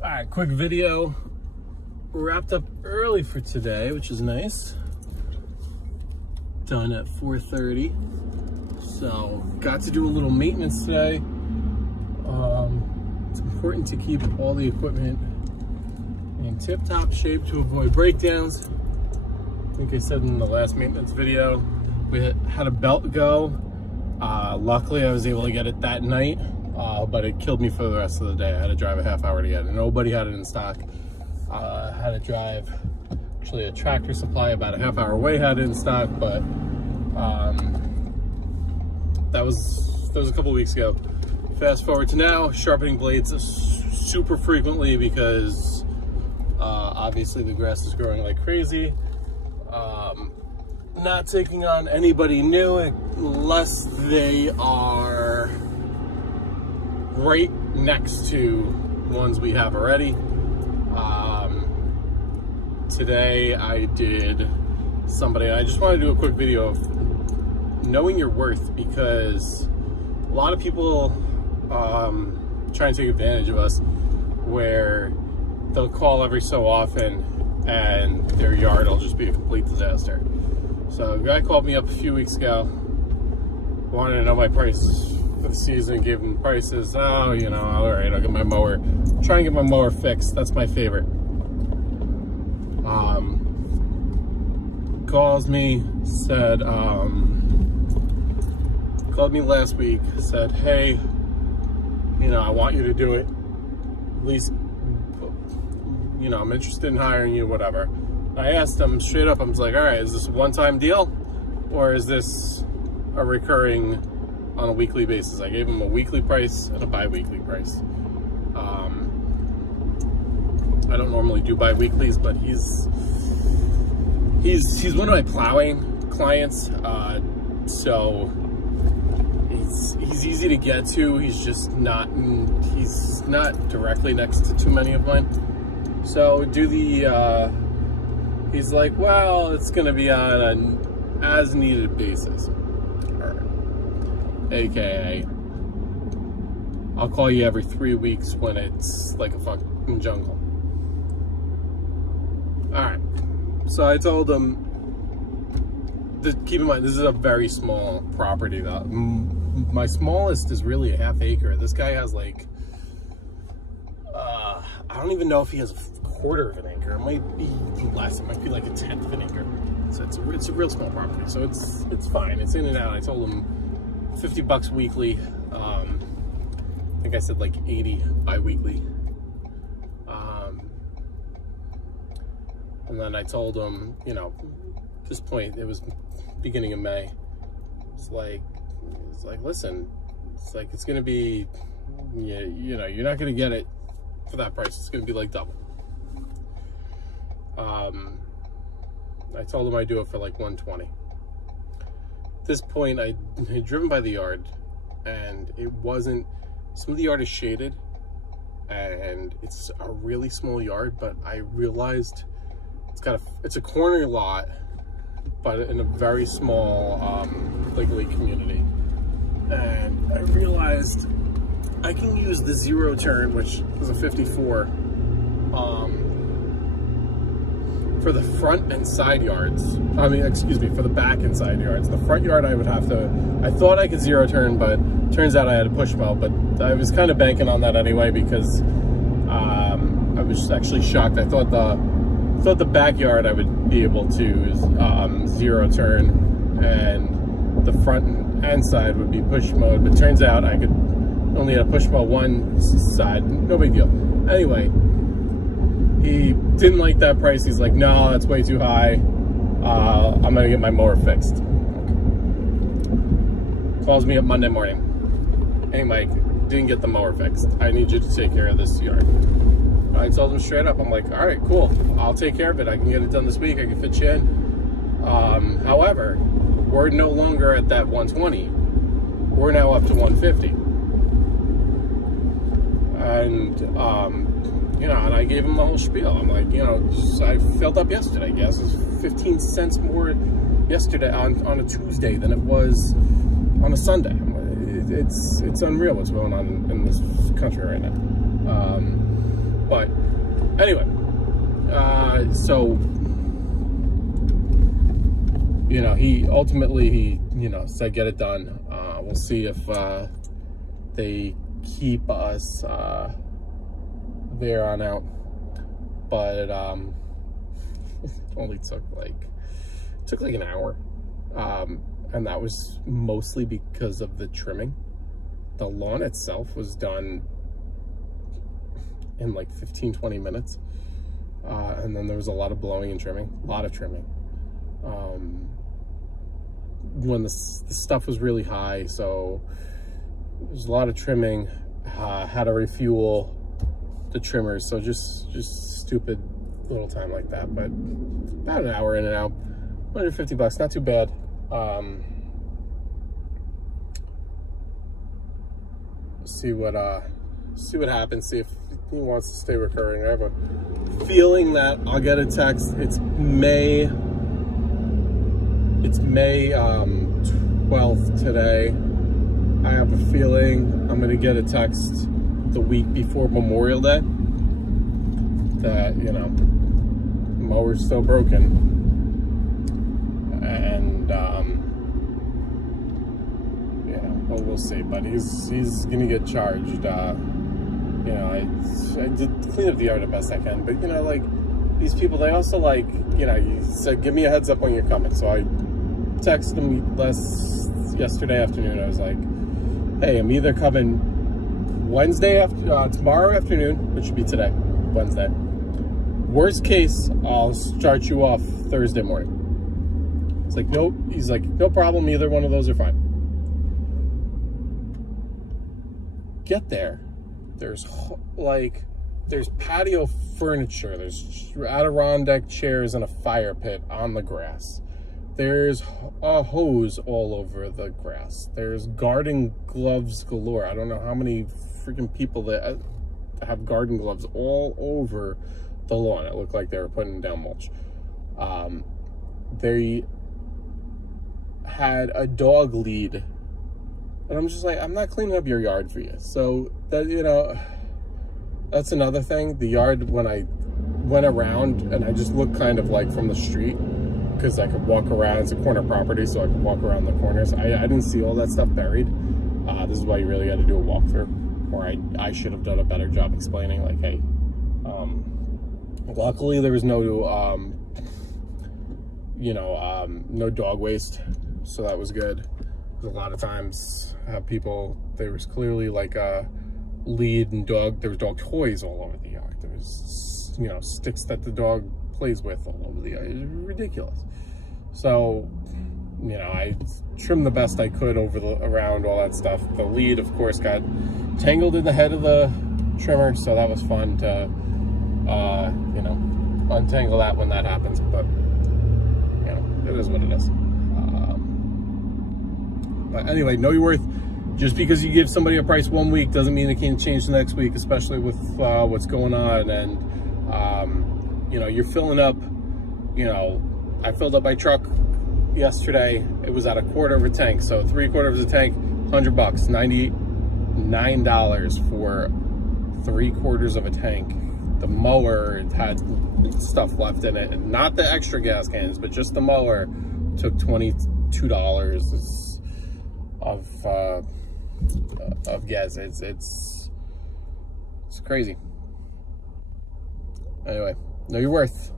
All right, quick video. Wrapped up early for today, which is nice. Done at 4:30. So got to do a little maintenance today. It's important to keep all the equipment in tip-top shape to avoid breakdowns. I think I said in the last maintenance video, we had a belt go. Luckily, I was able to get it that night, but it killed me for the rest of the day. I had to drive a half hour to get it. Nobody had it in stock. Had to drive, actually a Tractor Supply about a half hour away had it in stock, but that was a couple weeks ago. Fast forward to now, sharpening blades super frequently because obviously the grass is growing like crazy. Not taking on anybody new unless they are right next to ones we have already. Today I did somebody, I just want to do a quick video of knowing your worth, because a lot of people try and take advantage of us, where they'll call every so often and their yard will just be a complete disaster. So a guy called me up a few weeks ago, wanted to know my prices for the season, gave him prices. Oh, you know, all right, I'll get my mower. Try and get my mower fixed. That's my favorite. Calls me, said, called me last week, said, hey, you know, I want you to do it. At least, you know, I'm interested in hiring you, whatever. I asked him straight up, I was like, all right, is this a one-time deal or is this a recurring on a weekly basis? I gave him a weekly price and a bi-weekly price. I don't normally do bi-weeklies, but he's one of my plowing clients, so he's easy to get to. He's just not, he's not directly next to too many of mine. So do the, he's like, well, it's gonna be on an as needed basis. AKA, I'll call you every 3 weeks when it's like a fucking jungle. All right, so I told him, keep in mind, this is a very small property. My smallest is really a half acre. This guy has like, I don't even know if he has a quarter of an acre. It might be less. It might be like a 1/10 of an acre. So it's a real small property. So it's fine. It's in and out. I told him $50 weekly. I think I said like 80 bi-weekly. And then I told him, you know, at this point, it was beginning of May. It's like, listen, it's like, it's gonna be, you know, you're not gonna get it for that price. It's gonna be like double. I told him I'd do it for like 120. At this point, I had driven by the yard, and it wasn't, some of the yard is shaded, and it's a really small yard, but I realized it's a corner lot, but in a very small lake community. And I realized I can use the zero turn, which is a 54, for the front and side yards. I mean, excuse me, for the back and side yards. The front yard I would have to, I thought I could zero turn, but turns out I had to push mow, but I was kind of banking on that anyway, because I was actually shocked. I thought the backyard I would be able to zero turn, and the front and side would be push mode, but turns out I could only have push mow one side. No big deal. Anyway, he didn't like that price. He's like, no, that's way too high. I'm gonna get my mower fixed. Calls me up Monday morning. Hey Mike, didn't get the mower fixed. I need you to take care of this yard. I told him straight up, I'm like, all right, cool. I'll take care of it. I can get it done this week. I can fit you in. However, we're no longer at that 120. We're now up to 150. And, you know, and I gave him the whole spiel. I'm like, you know, I filled up yesterday, I guess. It's 15 cents more yesterday on a Tuesday than it was on a Sunday. It's unreal what's going on in this country right now. But anyway, so, you know, he ultimately, you know, said get it done. We'll see if they keep us there on out. But it only took like an hour. And that was mostly because of the trimming. The lawn itself was done in like 15-20 minutes. And then there was a lot of blowing and trimming, a lot of trimming. When the stuff was really high, so there's a lot of trimming. Had to refuel the trimmers, so just stupid little time like that. But about an hour in and out, $150, not too bad. See what happens. See if he wants to stay recurring. I have a feeling that I'll get a text. It's May 12th today. I have a feeling I'm gonna get a text the week before Memorial Day that, you know, mower's still broken, and you know, well, we'll see. But he's gonna get charged. You know, I did clean up the yard the best I can, but you know, like, these people, they also, like, you know, you said give me a heads up when you're coming, so I texted him yesterday afternoon. I was like, hey, I'm either coming Wednesday tomorrow afternoon, which should be today, Wednesday. Worst case, I'll start you off Thursday morning. It's like, nope. He's like, no problem. Either one of those are fine. Get there. There's patio furniture. There's Adirondack chairs and a fire pit on the grass. There's a hose all over the grass. There's garden gloves galore. I don't know how many freaking people that have garden gloves all over the lawn. It looked like they were putting down mulch. They had a dog lead, and I'm just like, I'm not cleaning up your yard for you. So that, you know, that's another thing. The yard, when I went around and I just looked kind of like from the street, because I could walk around. It's a corner property, so I could walk around the corners. I didn't see all that stuff buried. This is why you really got to do a walkthrough, or I should have done a better job explaining, like, hey, luckily there was no, no dog waste, so that was good. Because a lot of times, people, there was clearly like a lead and there was dog toys all over the yard. There was, you know, sticks that the dog plays with all over the yard. It was ridiculous. So, you know, I trimmed the best I could around all that stuff. The lead, of course, got tangled in the head of the trimmer, so that was fun to, you know, untangle that when that happens. But, you know, it is what it is. But anyway, know your worth. Just because you give somebody a price one week doesn't mean it can't change the next week, especially with what's going on. And, you know, you're filling up, you know, I filled up my truck yesterday. It was at a quarter of a tank. So 3/4 of a tank, $100, $99 for 3/4 of a tank. The mower had stuff left in it, and not the extra gas cans, but just the mower took $22 of gas. It's crazy. Anyway, know your worth.